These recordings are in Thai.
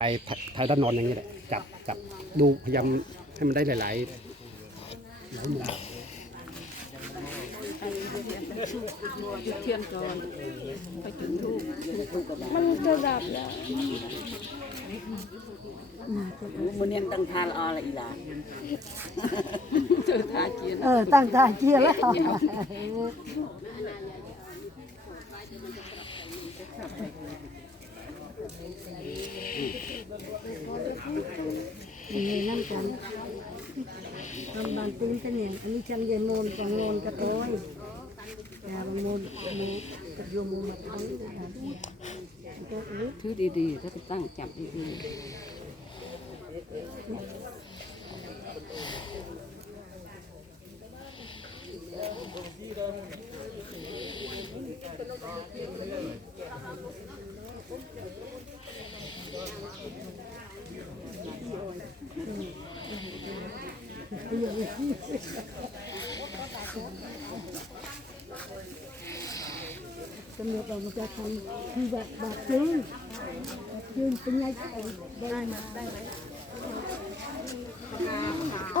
ไอ้ถ่ายด้านนอนอย่างนี้แหละจับจับดูพยายามให้มันได้หลายๆหลายมุมจุดเทียนก่อนไปจุดธูปมันจะดับแล้วมันเนียนตั้งทานออะไรอีหลาเจอทาเกียนเออตั้งใจเกียร์แล้ว นี่นั่งกันทำบานปืนกันเนี่ยอันนี้จำเย็นโมนสองโมนกระโต้ยยาบางโมนโมกระโยมโมมาทั้งนะคะถือดีๆถ้าไปตั้งจับดีตำรวจเรามันจะทำคือแบบแบบจืนจืนเป็นไงได้มาได้ไหมร้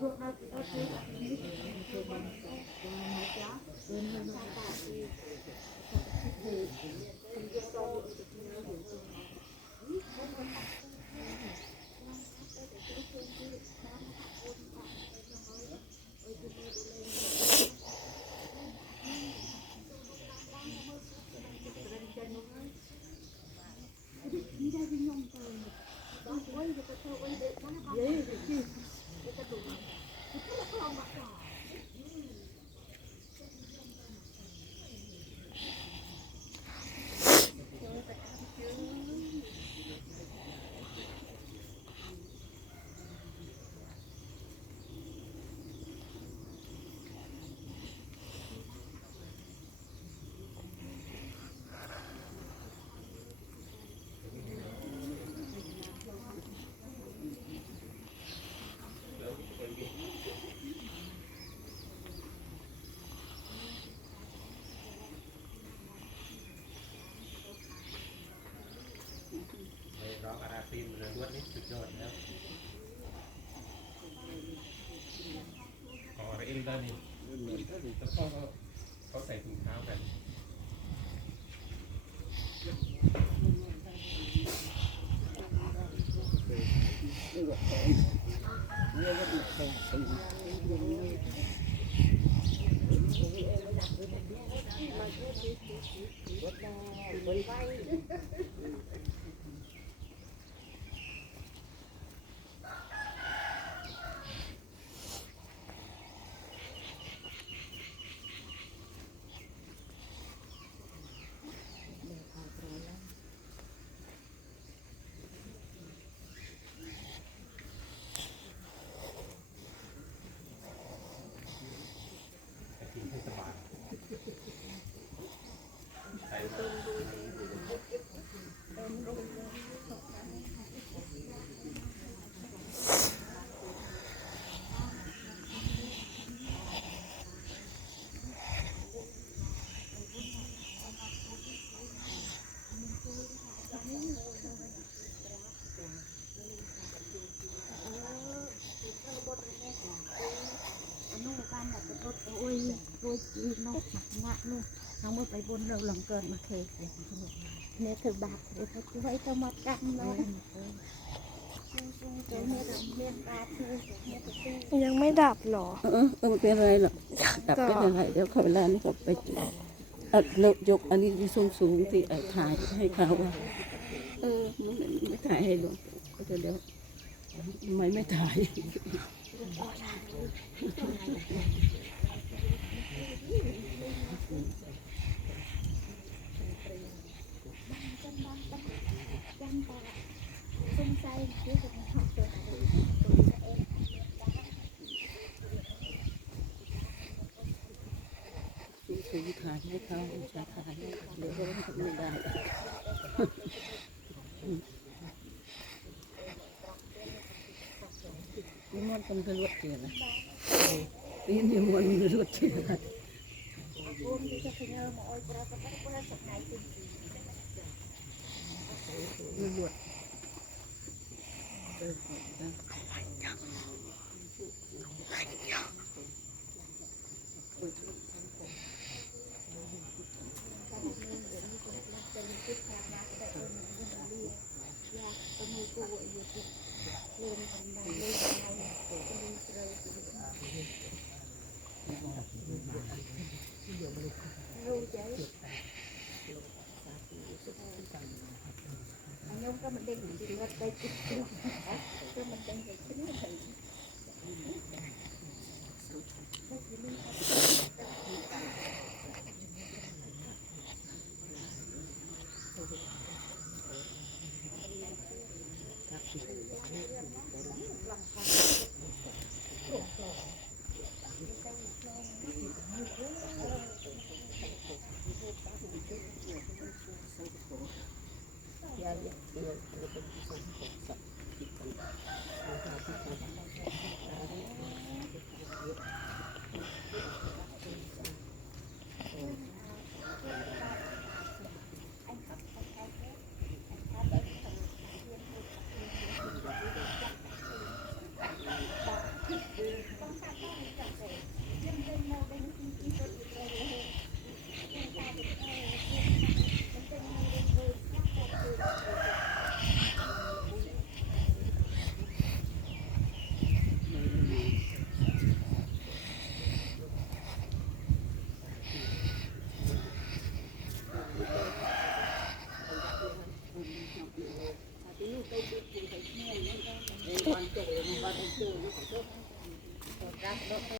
Thank you. ของอาราเอลได้นี่แล้วพ่อก็เขาใส่ถุงเท้ากันแต่ นู่นกันแบบรถโอ้ยโอ้ยจีนกงะนู่นน้องมาไปบนเราหลังเกินมาเคยเนี่ยคือบาทเดี๋ยวเขาช่วยต้องมากันเลยยังไม่ดับหรอ เออเออเป็นไรหรอกจับเป็นอะไรเดี๋ยวเขาเวลานี่เขาไปจุด ออแล้วยกอันนี้ที่สูงสูงที่เอ่อถ่ายให้เขาว่าเออมันไม่ถ่ายให้หลวงปู่ก็จะเดี๋ยวทำไมไม่ถ่ายสูงสูงๆถ่าย ให้เขาใช้ถ่ายเดี๋ยวเขาทำไม่ได้นี่มันเป็นระลวดเกียนะนี่นี่มันกระลวดเกียร์นะกระลวดเออเออ มันเด้งจริงว่าได้จริงก็มันเด้งจริง